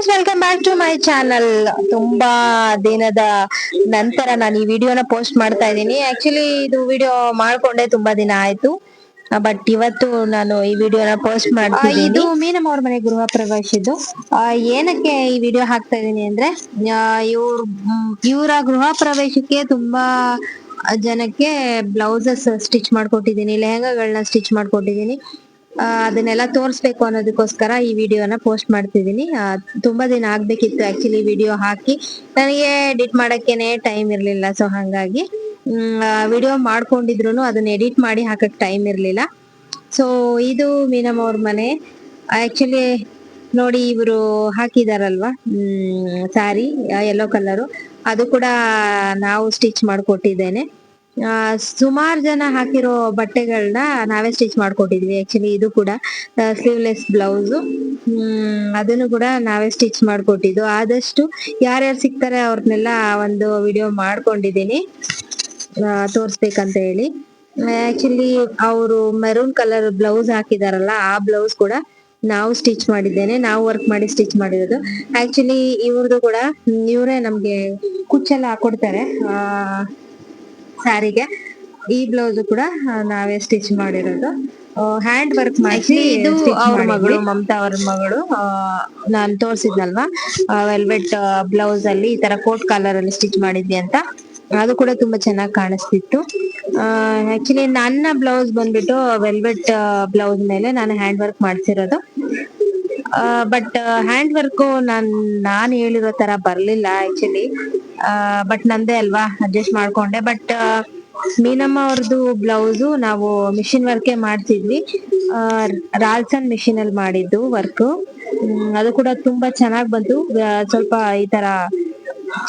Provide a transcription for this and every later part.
Friends, welcome back to my channel. ತುಂಬಾ ದಿನದ ನಂತರ ನಾನು ಈ ವಿಡಿಯೋನ ಪೋಸ್ಟ್ ಮಾಡ್ತಾ ಇದ್ದೀನಿ. ಆಕ್ಚುಲಿ ಇದು ವಿಡಿಯೋ ಮಾಡ್ಕೊಂಡೆ ತುಂಬಾ ದಿನ ಆಯ್ತು, ಬಟ್ ಇವತ್ತು ನಾನು ಈ ವಿಡಿಯೋನ ಪೋಸ್ಟ್ ಮಾಡ್ತಿದ್ದೀನಿ. ಇದು ಮೀನಮ್ಮ ಅವ್ರ ಮನೆ ಗೃಹ ಪ್ರವೇಶದ್ದು. ಏನಕ್ಕೆ ಈ ವಿಡಿಯೋ ಹಾಕ್ತಾ ಇದೀನಿ ಅಂದ್ರೆ, ಇವರ ಗೃಹ ಪ್ರವೇಶಕ್ಕೆ ತುಂಬಾ ಜನಕ್ಕೆ ಬ್ಲೌಸಸ್ ಸ್ಟಿಚ್ ಮಾಡ್ಕೊಟ್ಟಿದ್ದೀನಿ, ಲೆಹಂಗಾಗಳನ್ನ ಸ್ಟಿಚ್ ಮಾಡ್ಕೊಟ್ಟಿದ್ದೀನಿ. ಅದನ್ನೆಲ್ಲ ತೋರಿಸ್ಬೇಕು ಅನ್ನೋದಕ್ಕೋಸ್ಕರ ಈ ವಿಡಿಯೋನ ಪೋಸ್ಟ್ ಮಾಡ್ತಿದ್ದೀನಿ. ತುಂಬಾ ದಿನ ಆಗ್ಬೇಕಿತ್ತು ಆಕ್ಚುಲಿ ವಿಡಿಯೋ ಹಾಕಿ, ನನಗೆ ಎಡಿಟ್ ಮಾಡಕ್ಕೇನೆ ಟೈಮ್ ಇರ್ಲಿಲ್ಲ. ಸೊ ಹಂಗಾಗಿ ವಿಡಿಯೋ ಮಾಡ್ಕೊಂಡಿದ್ರು ಅದನ್ನ ಎಡಿಟ್ ಮಾಡಿ ಹಾಕಕ್ ಟೈಮ್ ಇರ್ಲಿಲ್ಲ. ಸೊ ಇದು ಮೀನಮ್ಮ ಅವ್ರ ಮನೆ. ಆಕ್ಚುಲಿ ನೋಡಿ, ಇವರು ಹಾಕಿದಾರಲ್ವಾ ಸ್ಯಾರಿ ಯೆಲ್ಲೋ ಕಲರು, ಅದು ಕೂಡ ನಾವು ಸ್ಟಿಚ್ ಮಾಡ್ಕೊಟ್ಟಿದ್ದೇನೆ. ಸುಮಾರು ಜನ ಹಾಕಿರೋ ಬಟ್ಟೆಗಳನ್ನ ನಾವೇ ಸ್ಟಿಚ್ ಮಾಡ್ಕೊಟ್ಟಿದ್ವಿ. ಆಕ್ಚುಲಿ ಇದು ಕೂಡ ಸ್ಲೀವ್ಲೆಸ್ ಬ್ಲೌಸ್, ಅದನ್ನು ಕೂಡ ನಾವೇ ಸ್ಟಿಚ್ ಮಾಡ್ಕೊಟ್ಟಿದ್ದು. ಆದಷ್ಟು ಯಾರ್ಯಾರು ಸಿಗ್ತಾರೆ ಅವ್ರನ್ನೆಲ್ಲ ಒಂದು ವಿಡಿಯೋ ಮಾಡ್ಕೊಂಡಿದ್ದೀನಿ ತೋರ್ಸ್ಬೇಕಂತ ಹೇಳಿ. ಆಕ್ಚುಲಿ ಅವರು ಮೆರೂನ್ ಕಲರ್ ಬ್ಲೌಸ್ ಹಾಕಿದಾರಲ್ಲ, ಆ ಬ್ಲೌಸ್ ಕೂಡ ನಾವು ಸ್ಟಿಚ್ ಮಾಡಿದ್ದೇನೆ, ನಾವು ವರ್ಕ್ ಮಾಡಿ ಸ್ಟಿಚ್ ಮಾಡಿರೋದು. ಆಕ್ಚುಲಿ ಇವ್ರದ್ದು ಕೂಡ ಇವರೇ ನಮ್ಗೆ ಕುಚ್ಚೆಲ್ಲ ಹಾಕೊಡ್ತಾರೆ ಸ್ಯಾರಿಗೆ. ಈ ಬ್ಲೌಸ್ ಕೂಡ ನಾವೇ ಸ್ಟಿಚ್ ಮಾಡಿರೋದು, ಹ್ಯಾಂಡ್ ವರ್ಕ್ ಮಾಡಿ. ಇದು ಅವ್ರ ಮಗಳು, ಮಮತಾ ಅವ್ರ ಮಗಳು. ನಾನ್ ತೋರ್ಸಿದ್ನಲ್ವಾ ವೆಲ್ವೆಟ್ ಬ್ಲೌಸ್ ಅಲ್ಲಿ ಈ ತರ ಕೋಟ್ ಕಾಲರ್ ಅಲ್ಲಿ ಸ್ಟಿಚ್ ಮಾಡಿದ್ವಿ ಅಂತ, ಅದು ಕೂಡ ತುಂಬಾ ಚೆನ್ನಾಗಿ ಕಾಣಿಸ್ತಿತ್ತು. ಆಕ್ಚುಲಿ ನನ್ನ ಬ್ಲೌಸ್ ಬಂದ್ಬಿಟ್ಟು ವೆಲ್ವೆಟ್ ಬ್ಲೌಸ್ ಮೇಲೆ ನಾನು ಹ್ಯಾಂಡ್ ವರ್ಕ್ ಮಾಡ್ಸಿರೋದು. ಬಟ್ ಹ್ಯಾಂಡ್ ವರ್ಕ್ ನಾನ್ ಹೇಳಿರೋ ತರ ಬರ್ಲಿಲ್ಲ ಆಕ್ಚುಲಿ. ಬಟ್ ನಂದೇ ಅಲ್ವಾ, ಅಡ್ಜಸ್ಟ್ ಮಾಡ್ಕೊಂಡೆ. ಬಟ್ ಮೀನಮ್ಮ ಅವ್ರದ್ದು ಬ್ಲೌಸು ನಾವು ಮಿಷಿನ್ ವರ್ಕೇ ಮಾಡ್ತಿದ್ವಿ, ರಾಲ್ಸನ್ ಮಿಷಿನ್ ಅಲ್ಲಿ ಮಾಡಿದ್ದು ವರ್ಕ್. ಅದು ಕೂಡ ತುಂಬಾ ಚೆನ್ನಾಗ್ ಬಂತು. ಸ್ವಲ್ಪ ಈ ತರ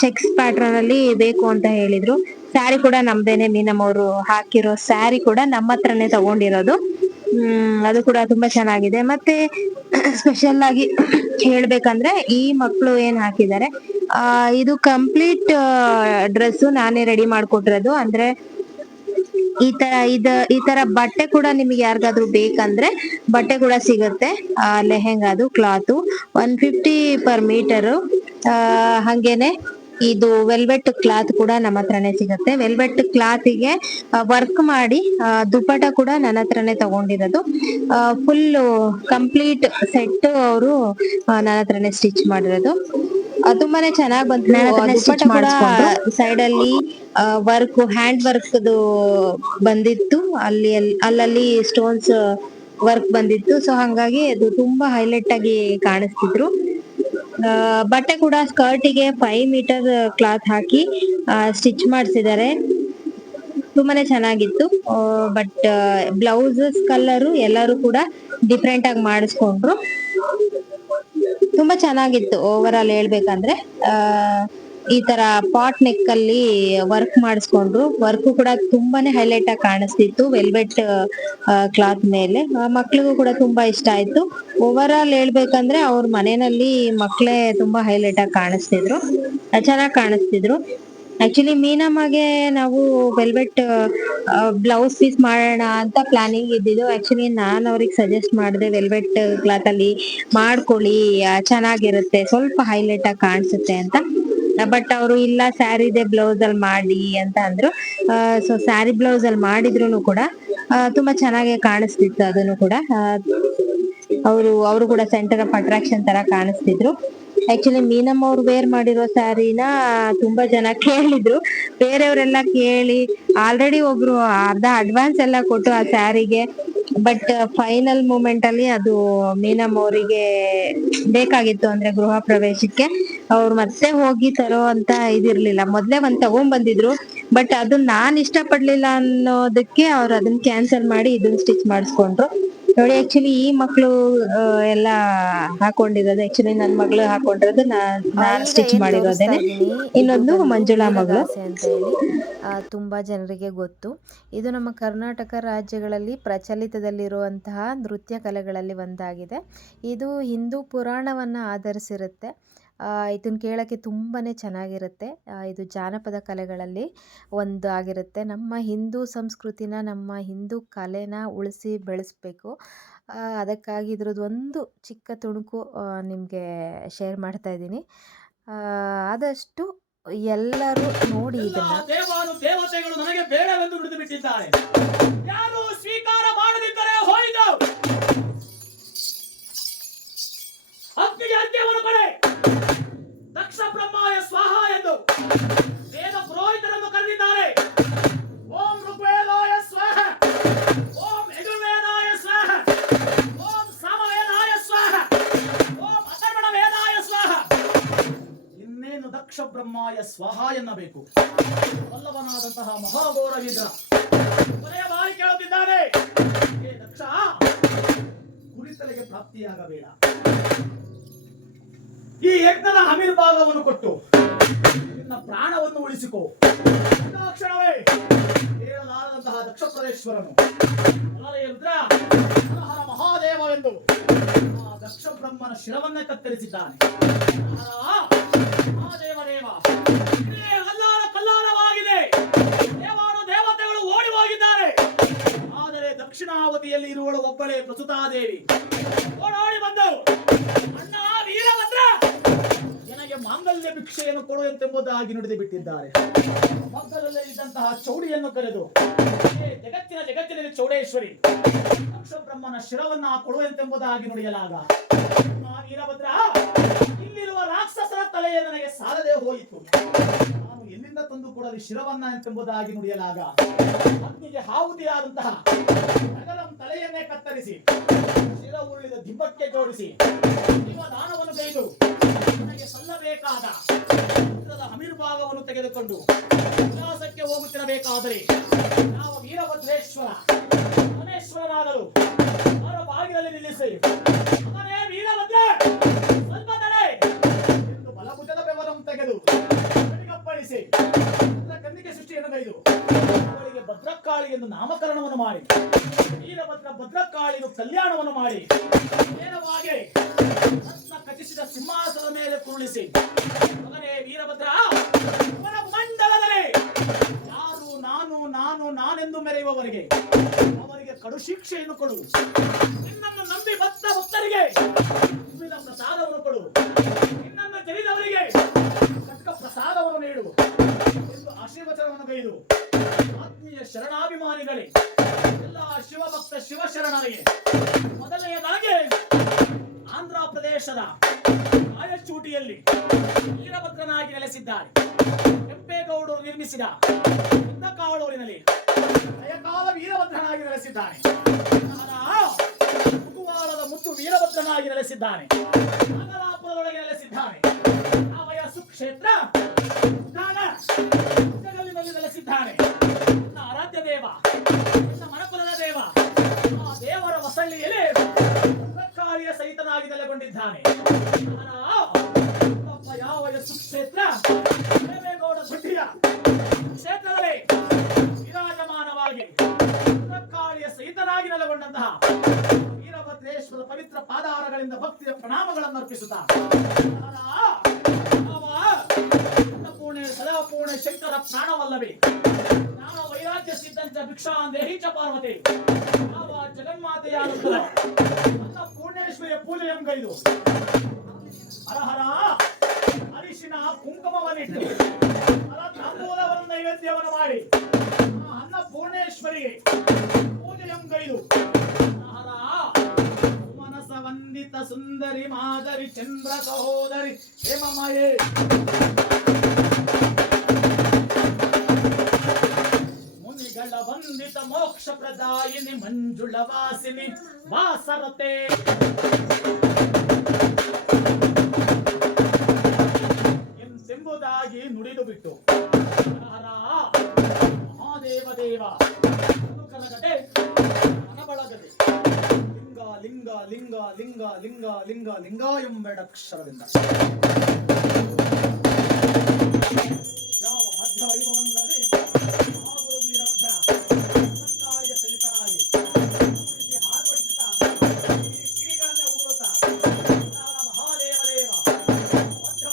ಚೆಕ್ಸ್ ಪ್ಯಾಟರ್ನ್ ಅಲ್ಲಿ ಬೇಕು ಅಂತ ಹೇಳಿದ್ರು. ಸ್ಯಾರಿ ಕೂಡ ನಮ್ದೇನೆ, ಮೀನಮ್ಮ ಅವರು ಹಾಕಿರೋ ಸ್ಯಾರಿ ಕೂಡ ನಮ್ಮ ಹತ್ರನೇ ತಗೊಂಡಿರೋದು. ಅದು ಕೂಡ ತುಂಬಾ ಚೆನ್ನಾಗಿದೆ. ಮತ್ತೆ ಸ್ಪೆಷಲ್ ಆಗಿ ಹೇಳ್ಬೇಕಂದ್ರೆ, ಈ ಮಕ್ಕಳು ಏನ್ ಹಾಕಿದ್ದಾರೆ, ಇದು ಕಂಪ್ಲೀಟ್ ಡ್ರೆಸ್ ನಾನೇ ರೆಡಿ ಮಾಡ್ಕೊಟ್ಟಿರೋದು. ಅಂದ್ರೆ ಈ ತರ ಬಟ್ಟೆ ಕೂಡ ನಿಮಗೆ ಯಾರಿಗಾದ್ರೂ ಬೇಕಂದ್ರೆ ಬಟ್ಟೆ ಕೂಡ ಸಿಗುತ್ತೆ. ಲೆಹೆಂಗಾದು ಕ್ಲಾತ್ 150 ಪರ್ ಮೀಟರ್. ಹಂಗೇನೆ ಇದು ವೆಲ್ವೆಟ್ ಕ್ಲಾತ್ ಕೂಡ ನಮ್ಮ ಹತ್ರನೇ ಸಿಗುತ್ತೆ. ವೆಲ್ವೆಟ್ ಕ್ಲಾತಿಗೆ ವರ್ಕ್ ಮಾಡಿ ದುಪ್ಪಟ ಕೂಡ ನನ್ನ ಹತ್ರನೇ ತಗೊಂಡಿರೋದು. ಫುಲ್ ಕಂಪ್ಲೀಟ್ ಸೆಟ್ ಅವರು ನನ್ನ ಹತ್ರನೇ ಸ್ಟಿಚ್ ಮಾಡಿರೋದು. ತುಂಬಾನೇ ಚೆನ್ನಾಗ್ ಬಂತು. ದುಪ್ಪಟ ಕೂಡ ಸೈಡ್ ಅಲ್ಲಿ ವರ್ಕ್, ಹ್ಯಾಂಡ್ ವರ್ಕ್ ಬಂದಿತ್ತು, ಅಲ್ಲಲ್ಲಿ ಸ್ಟೋನ್ಸ್ ವರ್ಕ್ ಬಂದಿತ್ತು. ಸೊ ಹಂಗಾಗಿ ಅದು ತುಂಬಾ ಹೈಲೈಟ್ ಆಗಿ ಕಾಣಿಸ್ತಿದ್ರು. ಬಟ್ಟೆ ಕೂಡ ಸ್ಕರ್ಟಿಗೆ 5 ಮೀಟರ್ ಕ್ಲಾತ್ ಹಾಕಿ ಸ್ಟಿಚ್ ಮಾಡಿಸಿದ್ದಾರೆ. ತುಂಬಾನೇ ಚೆನ್ನಾಗಿತ್ತು. ಬಟ್ ಬ್ಲೌಸಸ್ ಕಲರು ಎಲ್ಲರೂ ಕೂಡ ಡಿಫ್ರೆಂಟ್ ಆಗಿ ಮಾಡಿಸ್ಕೊಂಡ್ರು. ತುಂಬಾ ಚೆನ್ನಾಗಿತ್ತು ಓವರ್ ಆಲ್ ಹೇಳ್ಬೇಕಂದ್ರೆ. ಈ ತರ ಪಾಟ್ ನೆಕ್ ಅಲ್ಲಿ ವರ್ಕ್ ಮಾಡಿಸ್ಕೊಂಡ್ರು. ವರ್ಕ್ ಕೂಡ ತುಂಬಾನೇ ಹೈಲೈಟ್ ಆಗಿ ಕಾಣಿಸ್ತಿತ್ತು ವೆಲ್ವೆಟ್ ಕ್ಲಾತ್ ಮೇಲೆ. ಮಕ್ಳಿಗೂ ಕೂಡ ತುಂಬಾ ಇಷ್ಟ ಆಯ್ತು. ಓವರ್ ಆಲ್ ಹೇಳ್ಬೇಕಂದ್ರೆ ಅವ್ರ ಮನೆಯಲ್ಲಿ ಮಕ್ಳೇ ತುಂಬಾ ಹೈಲೈಟ್ ಆಗಿ ಕಾಣಿಸ್ತಿದ್ರು, ಚೆನ್ನಾಗಿ ಕಾಣಿಸ್ತಿದ್ರು. ಆಕ್ಚುಲಿ ಮೀನಮ್ಮಗೆ ನಾವು ವೆಲ್ವೆಟ್ ಬ್ಲೌಸ್ ಪೀಸ್ ಮಾಡೋಣ ಅಂತ ಪ್ಲಾನಿಂಗ್ ಇದ್ದಿದ್ದು. ಆಕ್ಚುಲಿ ನಾನು ಅವ್ರಿಗೆ ಸಜೆಸ್ಟ್ ಮಾಡಿದೆ, ವೆಲ್ವೆಟ್ ಕ್ಲಾತ್ ಅಲ್ಲಿ ಮಾಡ್ಕೊಳ್ಳಿ, ಚೆನ್ನಾಗಿರುತ್ತೆ, ಸ್ವಲ್ಪ ಹೈಲೈಟ್ ಆಗಿ ಕಾಣಿಸುತ್ತೆ ಅಂತ. ಬಟ್ ಅವರು ಇಲ್ಲ, ಸ್ಯಾರಿದೆ ಬ್ಲೌಸ್ ಅಲ್ಲಿ ಮಾಡಿ ಅಂತ ಅಂದ್ರು. ಸೊ ಸ್ಯಾರಿ ಬ್ಲೌಸ್ ಅಲ್ಲಿ ಮಾಡಿದ್ರು ಕೂಡ ತುಂಬಾ ಚೆನ್ನಾಗಿ ಕಾಣಿಸ್ತಿತ್ತು. ಅದನ್ನು ಕೂಡ ಅವರು ಕೂಡ ಸೆಂಟರ್ ಆಫ್ ಅಟ್ರಾಕ್ಷನ್ ತರ ಕಾಣಿಸ್ತಿದ್ರು. ಆಕ್ಚುಲಿ ಮೀನಮ್ಮ ಅವ್ರು ವೇರ್ ಮಾಡಿರೋ ಸ್ಯಾರಿನ ತುಂಬಾ ಜನ ಕೇಳಿದ್ರು. ಬೇರೆಯವರೆಲ್ಲ ಕೇಳಿ ಆಲ್ರೆಡಿ ಒಬ್ರು ಅರ್ಧ ಅಡ್ವಾನ್ಸ್ ಎಲ್ಲ ಕೊಟ್ಟು ಆ ಸ್ಯಾರಿಗೆ. ಬಟ್ ಫೈನಲ್ ಮೂಮೆಂಟ್ ಅಲ್ಲಿ ಅದು ಮೀನಮ್ಮ ಅವರಿಗೆ ಬೇಕಾಗಿತ್ತು, ಅಂದ್ರೆ ಗೃಹ ಪ್ರವೇಶಕ್ಕೆ ಅವ್ರು ಮತ್ತೆ ಹೋಗಿ ತರೋ ಅಂತ ಇದಿರ್ಲಿಲ್ಲ. ಮೊದ್ಲೇ ಒಂದ್ ತಗೊಂಡ್ ಬಂದಿದ್ರು, ಬಟ್ ಅದನ್ನ ನಾನ್ ಇಷ್ಟ ಪಡ್ಲಿಲ್ಲ ಅನ್ನೋದಕ್ಕೆ ಅವ್ರು ಅದನ್ನ ಕ್ಯಾನ್ಸಲ್ ಮಾಡಿ ಇದನ್ನ ಸ್ಟಿಚ್ ಮಾಡಿಸ್ಕೊಂಡ್ರು. ನೋಡಿ, ಆಕ್ಚುಲಿ ಈ ಮಕ್ಳು ಎಲ್ಲ ಹಾಕೊಂಡಿರೋದು, ಆಕ್ಚುಲಿ ನನ್ ಮಗಳು ಹಾಕೊಂಡಿರೋದು ನಾನ್ ಈಗ ಸ್ಟಿಚ್ ಏನು ತೋರಿಸ್ತಾ ಮಾಡಿರೋದೇನೆ. ಇದ್ದೀನಿ ಇದು ಇನ್ನೊಂದು ಬಂದು ಮಂಜುಳಾ ಮಗಳು. ವೀರಗಾಸೆ ಅಂತ ಹೇಳಿ ತುಂಬ ಜನರಿಗೆ ಗೊತ್ತು. ಇದು ನಮ್ಮ ಕರ್ನಾಟಕ ರಾಜ್ಯಗಳಲ್ಲಿ ಪ್ರಚಲಿತದಲ್ಲಿರುವಂತಹ ನೃತ್ಯ ಕಲೆಗಳಲ್ಲಿ ಒಂದಾಗಿದೆ. ಇದು ಹಿಂದೂ ಪುರಾಣವನ್ನು ಆಧರಿಸಿರುತ್ತೆ. ಇದನ್ನ ಕೇಳೋಕ್ಕೆ ತುಂಬಾ ಚೆನ್ನಾಗಿರುತ್ತೆ. ಇದು ಜಾನಪದ ಕಲೆಗಳಲ್ಲಿ ಒಂದು ಆಗಿರುತ್ತೆ. ನಮ್ಮ ಹಿಂದೂ ಸಂಸ್ಕೃತಿನ, ನಮ್ಮ ಹಿಂದೂ ಕಲೆನ ಉಳಿಸಿ ಬೆಳೆಸಬೇಕು. ಅದಕ್ಕಾಗಿ ಇದ್ರದ್ದು ಒಂದು ಚಿಕ್ಕ ತುಣುಕು ನಿಮಗೆ ಶೇರ್ ಮಾಡ್ತಾ ಇದ್ದೀನಿ. ಆದಷ್ಟು ಎಲ್ಲರೂ ನೋಡಿ ಇದನ್ನ. ದೇವಾನು ದೇವತೆಗಳು ನನಗೆ ಬೇಡವೆಂದು ಬಿಡಿದು ಬಿಟ್ಟಿದ್ದಾರೆ. ಯಾರು ಸ್ವೀಕಾರ ಮಾಡದಿದ್ದರೆ ಹೋಯಿತು. ಅಗ್ನಿಗೆ ಅಗ್ನಿಯನ್ನು ಕೊಡೆ. ದಕ್ಷ ಬ್ರಹ್ಮಾಯ ಸ್ವಾಹ ಎಂದು ವೇದ ಪುರೋಹಿತರನ್ನು ಕರೆದಿದ್ದಾರೆ. ಓಂ ಋಗ್ವೇದಾಯ ಸ್ವಾಹ, ಓಂ ಯಜುರ್ವೇದಾಯ ಸ್ವಾಹ, ಓಂ ಸಾಮವೇದಾಯ ಸ್ವಾಹ, ಓಂ ಅಥರ್ವಣ ವೇದಾಯ ಸ್ವಾಹ. ಇನ್ನೇನು ದಕ್ಷ ಬ್ರಹ್ಮಾಯ ಸ್ವಾಹ ಎನ್ನಬೇಕು. ವಲ್ಲಭನಾದಂತಹ ಮಹಾಘೋರ ವೀರ ಕೊನೆಯ ಬಾರಿ ಕೇಳುತ್ತಿದ್ದಾನೆ, ಹೇ ದಕ್ಷ, ಕುರಿತಲೆಗೆ ಪ್ರಾಪ್ತಿಯಾಗಬೇಡ. ಈ ಯಜ್ಞದ ಅಮಿರ್ಭಾಗವನ್ನು ಕೊಟ್ಟು ನಿನ್ನ ಪ್ರಾಣವನ್ನು ಉಳಿಸಿಕೋ. ಕ್ಷಣವೇ ಹೇಳಲಾರದಂತಹ ದಕ್ಷ ಪ್ರದೇಶ್ವರನು ರುದ್ರ ಹರ ಮಹಾದೇವವೆಂದು ಆ ದಕ್ಷ ಬ್ರಹ್ಮನ ಶಿರವನ್ನೇ ಕತ್ತರಿಸಿದ್ದಾನೆ. ಮಹಾದೇವ ದೇವ, ಅಲ್ಲಾರ ಕಲ್ಲಾರವಾಗಿದೆ. ದೇವಾನು ದೇವತೆಗಳು ಓಡಿ ಹೋಗಿದ್ದಾರೆ. ಆದರೆ ದಕ್ಷಿಣಾವತಿಯಲ್ಲಿ ಇರುವಳು ಒಬ್ಬಳೇ ಪ್ರಸುತಾದೇವಿ ಓಡೋಡಿ ಬಂದು, ಅಣ್ಣ ವೀರಭದ್ರ, ನನಗೆ ಮಾಂಗಲ್ಯ ಭಿಕ್ಷೆಯನ್ನು ಕೊಡು ಎಂಬುದಾಗಿ ನುಡಿದು ಬಿಟ್ಟಿದ್ದಾರೆ. ಮಗ್ಗಲಲ್ಲೇ ಇದ್ದಂತಹ ಚೌಡಿಯನ್ನು ಕರೆದು, ಜಗತ್ತಿನಲ್ಲಿ ಚೌಡೇಶ್ವರಿ ದಕ್ಷ ಬ್ರಹ್ಮನ ಶಿರವನ್ನ ಕೊಡುವಂತೆಂಬುದಾಗಿ ನುಡಿಯಲಾಗ, ವೀರಭದ್ರ, ಇಲ್ಲಿರುವ ರಾಕ್ಷಸರ ತಲೆಯೇ ನನಗೆ ಸಾಲದೆ ಹೋಯಿತು. ನಾನು ಎಲ್ಲಿಂದ ತಂದು ಕೊಡಲಿ ಶಿರವನ್ನ ಎಂಬುದಾಗಿ ನುಡಿಯಲಾಗ, ಅಗ್ನಿಗೆ ಆಹುತಿಯಾದಂತಹ ನಗರಂ ತಲೆಯನ್ನೇ ಕತ್ತರಿಸಿ ಶಿರ ಉರುಳಿದ ದಿಬ್ಬಕ್ಕೆ ಜೋಡಿಸಿ ದಾನವನ್ನು ಗೈದು ನನಗೆ ಸಲ್ಲಬೇಕಾದ ಅಮಿರ್ಭಾಗವನ್ನು ತೆಗೆದುಕೊಂಡು ವಿಲಾಸಕ್ಕೆ ಹೋಗುತ್ತಿರಬೇಕಾದರೆ ಯಾವ ವೀರಭದ್ರೇಶ್ವರ ಮನೇಶ್ವರನಾದರೂ ಅವರ ಬಾಗಿಲಲ್ಲಿ ನಿಲ್ಲಿಸಿ, ಅವನೇ ವೀರಭದ್ರ ಸ್ವಲ್ಪ ತಡೆ ಎಂದು ಬಲಭುಜದ ಬೆವರನ್ನು ತೆಗೆದು ಕಣ್ಣಿಗಪ್ಪಳಿಸಿ ಕಣ್ಣಿಗೆ ಸೃಷ್ಟಿಯನ್ನು ಗೈದು ಅವರಿಗೆ ಭದ್ರಕಾಳಿ ಎಂದು ನಾಮಕರಣವನ್ನು ಮಾಡಿ, ವೀರಭದ್ರ ಭದ್ರಕಾಳಿಯನ್ನು ಕಲ್ಯಾಣವನ್ನು ಮಾಡಿ, ನೇರವಾಗಿ ರತ್ನ ಕಚಿಸಿದ ಸಿಂಹಾಸನದ ಮೇಲೆ ಕುರುಳಿಸಿ, ಮಗನೇ ವೀರಭದ್ರ, ಮಂಡಲದಲ್ಲಿ ಯಾರು ನಾನೆಂದು ಮೆರೆಯುವವರಿಗೆ ಅವರಿಗೆ ಕಡು ಶಿಕ್ಷೆಯನ್ನು ಕೊಡು. ನಿನ್ನನ್ನು ನಂಬಿ ಭಕ್ತ ಭಕ್ತರಿಗೆ ತುಂಬಿದ ಪ್ರಸಾದವನ್ನು ಕೊಡು. ನಿನ್ನನ್ನು ಜರಿದವರಿಗೆ ಕಟ್ಕ ಪ್ರಸಾದವನ್ನು ನೀಡು ಎಂದು ಆಶೀರ್ವಚನವನ್ನು ಗೈದು, ಆತ್ಮೀಯ ಶರಣಾಭಿಮಾನಿಗಳೇ, ಎಲ್ಲ ಶಿವಭಕ್ತ ಶಿವಶರಣರಿಗೆ ಮೊದಲನೆಯದಾಗಿ ಆಂಧ್ರ ಪ್ರದೇಶದ ರಾಯಚೂಟಿಯಲ್ಲಿ ವೀರಭದ್ರನಾಗಿ ನೆಲೆಸಿದ್ದಾರೆ. ಕೆಂಪೇಗೌಡರು ನಿರ್ಮಿಸಿದ ಕಾವಳೂರಿನಲ್ಲಿ ದಯಕಾಲ ವೀರಭದ್ರನಾಗಿ ನೆಲೆಸಿದ್ದಾನೆ. ಮುಗುವಾಳದ ಮುತ್ತು ವೀರಭದ್ರನಾಗಿ ನೆಲೆಸಿದ್ದಾನೆ. ನಾಗಲಾಪುರದೊಳಗೆ ನೆಲೆಸಿದ್ದಾನೆ. ಅವಯ ಸುಕ್ಷೇತ್ರ ಜಗಲಿನಲ್ಲಿ ನೆಲೆಸಿದ್ದಾನೆ. ಆರಾಧ್ಯ ದೇವ, ಮನಕುಲದ ದೇವ, ಆ ದೇವರ ವಸಳ್ಳಿಯಲ್ಲಿ ಕಾಳಿಯ ಸಹಿತನಾಗಿ ನೆಲೆಗೊಂಡಿದ್ದಾನೆ. ಯಾವ ಸುಕ್ಷೇತ್ರ ದೇವೇಗೌಡ ದೊಡ್ಡಿಯ ಕ್ಷೇತ್ರದಲ್ಲಿ ವಿರಾಜಮಾನವಾಗಿ ಕಾಳಿಯ ಸಹಿತನಾಗಿ ನೆಲೆಗೊಂಡಂತಹ ವೀರಭದ್ರೇಶ್ವರ ಪವಿತ್ರ ಪಾದಾರಗಳಿಂದ ಭಕ್ತಿಯ ಪ್ರಣಾಮಗಳನ್ನು ಅರ್ಪಿಸುತ್ತಾ, ಪೂರ್ಣೆ ಸದಾಪೂರ್ಣೆ ಶಂಕರ ಪ್ರಾಣವಲ್ಲವೇ ಜ್ಞಾನ ವೈರಾಗ್ಯ ಸಿದ್ಧಂಚ ಭಿಕ್ಷಾಂದೇಹಿ ಚ ಪಾರ್ವತಿ, ಯಾವ ಜಗನ್ಮಾತೆಯಾದ ಪೂರ್ಣೇಶ್ವರಿಯ ಪೂಜೆಯಂಗೈದು ಹರಹರ ಅರಿಶಿನ ಕುಂಕುಮವನ್ನಿಟ್ಟು ತಾಂಬೂಲವನ್ನು ನೈವೇದ್ಯವನ್ನು ಮಾಡಿ ಅನ್ನಪೂರ್ಣೇಶ್ವರಿಗೆ ಪೂಜೆಯಂಗೈದು ಮನಸ ವಂದಿತ ಸುಂದರಿ ಮಾದರಿ ಚಂದ್ರ ಸಹೋದರಿ ಹೇಮಮಯೇ ಮುನಿಗಳ ವಂದಿತ ಮೋಕ್ಷ ಪ್ರದಾಯಿನಿ ಮಂಜುಳ ವಾಸಿನಿ ವಾಸರತೆ ಎಂಬುದಾಗಿ ನುಡಿದು ಬಿಟ್ಟು ಮಹಾದೇವ ದೇವ ಕನಗಟೆ ಮನಬಳಗದೆ ಲಿಂಗ ಲಿಂಗ ಲಿಂಗ ಲಿಂಗ ಲಿಂಗ ಲಿಂಗ ಎಂಬೆಡಕ್ಷರದಿಂದ ಯಾವ ಭದ್ರ ವೈಭವದಲ್ಲಿ ಮಹಾಗುರು ವೀರಭದ್ರ ಕಾಳಿಯ ಸಹಿತನಾಗಿ ಹಾರ್ಪಡಿಸುತ್ತಾ ಕಿಡಿಗಳನ್ನೇ ಉಗುಳುತ್ತಾ ಮಹಾದೇವ ದೇವ ಭದ್ರ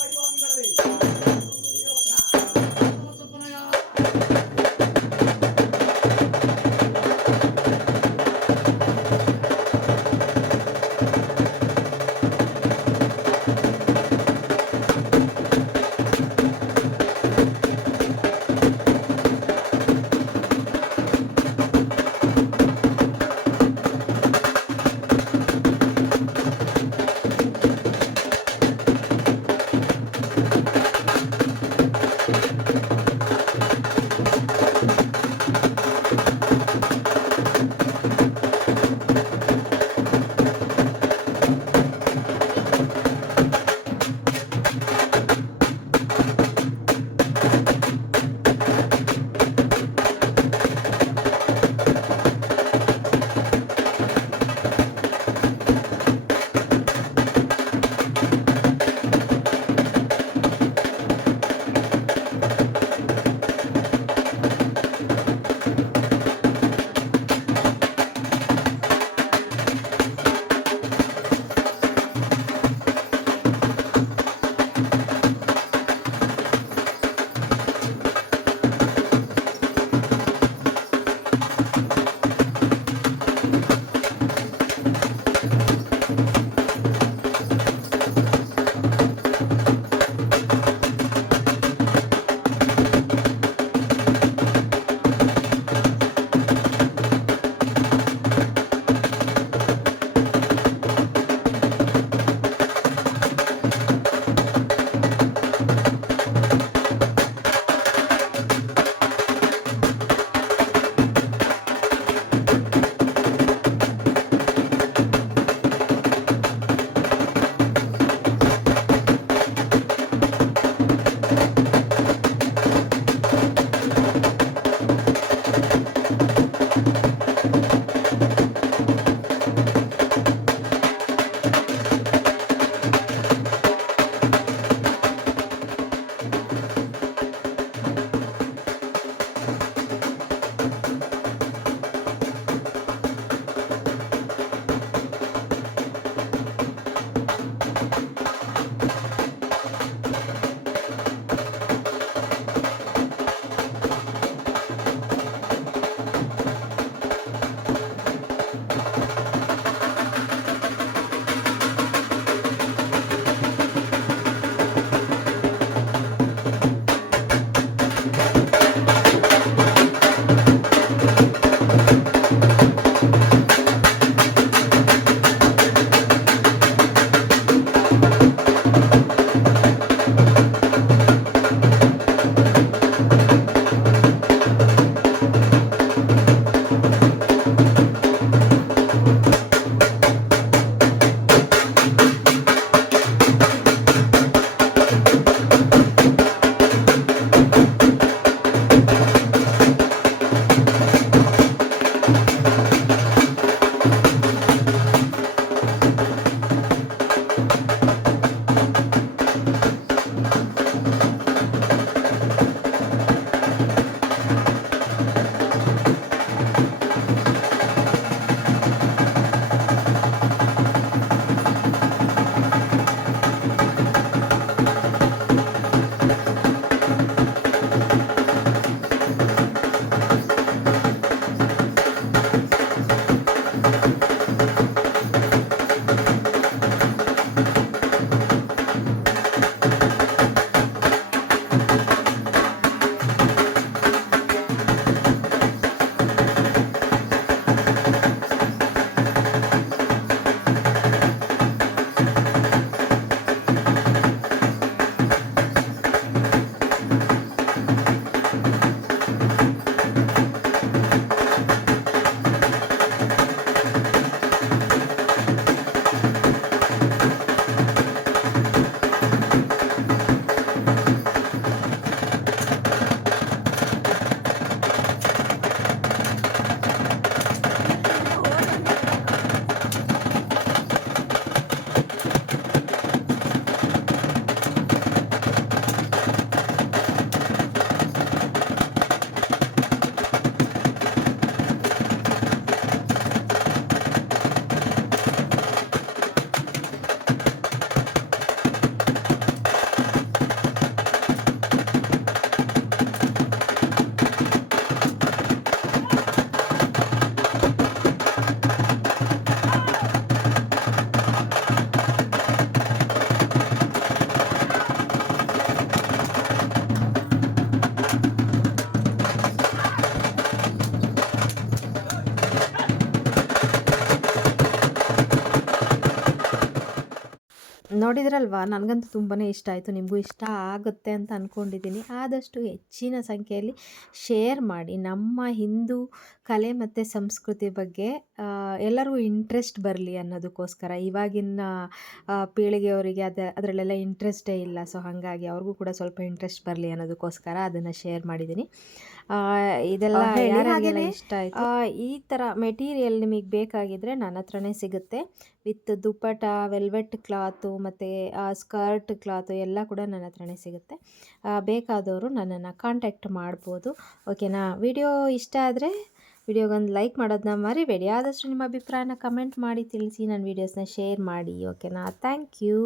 ನೋಡಿದ್ರಲ್ವಾ, ನನಗಂತೂ ತುಂಬಾ ಇಷ್ಟ ಆಯಿತು. ನಿಮಗೂ ಇಷ್ಟ ಆಗುತ್ತೆ ಅಂತ ಅಂದ್ಕೊಂಡಿದ್ದೀನಿ. ಆದಷ್ಟು ಹೆಚ್ಚಿನ ಸಂಖ್ಯೆಯಲ್ಲಿ ಶೇರ್ ಮಾಡಿ. ನಮ್ಮ ಹಿಂದೂ ಕಲೆ ಮತ್ತು ಸಂಸ್ಕೃತಿ ಬಗ್ಗೆ ಎಲ್ಲರಿಗೂ ಇಂಟ್ರೆಸ್ಟ್ ಬರಲಿ ಅನ್ನೋದಕ್ಕೋಸ್ಕರ. ಇವಾಗಿನ ಪೀಳಿಗೆಯವರಿಗೆ ಅದರಲ್ಲೆಲ್ಲ ಇಂಟ್ರೆಸ್ಟೇ ಇಲ್ಲ. ಸೊ ಹಾಗಾಗಿ ಅವ್ರಿಗೂ ಕೂಡ ಸ್ವಲ್ಪ ಇಂಟ್ರೆಸ್ಟ್ ಬರಲಿ ಅನ್ನೋದಕ್ಕೋಸ್ಕರ ಅದನ್ನು ಶೇರ್ ಮಾಡಿದ್ದೀನಿ. ಇದೆಲ್ಲ ಯಾರಿಗೆಲ್ಲ ಇಷ್ಟ ಆಯಿತು, ಈ ಥರ ಮೆಟೀರಿಯಲ್ ನಿಮಗೆ ಬೇಕಾಗಿದ್ದರೆ ನನ್ನ ಹತ್ರನೇ ಸಿಗುತ್ತೆ. ವಿತ್ ದುಪ್ಪಟ, ವೆಲ್ವೆಟ್ ಕ್ಲಾತು ಮತ್ತು ಸ್ಕರ್ಟ್ ಕ್ಲಾತು ಎಲ್ಲ ಕೂಡ ನನ್ನ ಹತ್ರನೇ ಸಿಗುತ್ತೆ. ಬೇಕಾದವರು ನನ್ನನ್ನು ಕಾಂಟ್ಯಾಕ್ಟ್ ಮಾಡ್ಬೋದು. ಓಕೆನಾ? ವಿಡಿಯೋ ಇಷ್ಟ ಆದರೆ ವಿಡಿಯೋಗೊಂದು ಲೈಕ್ ಮಾಡೋದನ್ನ ಮರಿಬೇಡಿ. ಆದಷ್ಟು ನಿಮ್ಮ ಅಭಿಪ್ರಾಯನ ಕಮೆಂಟ್ ಮಾಡಿ ತಿಳಿಸಿ. ನನ್ನ ವೀಡಿಯೋಸ್ನ ಶೇರ್ ಮಾಡಿ. ಓಕೆನಾ? Thank you.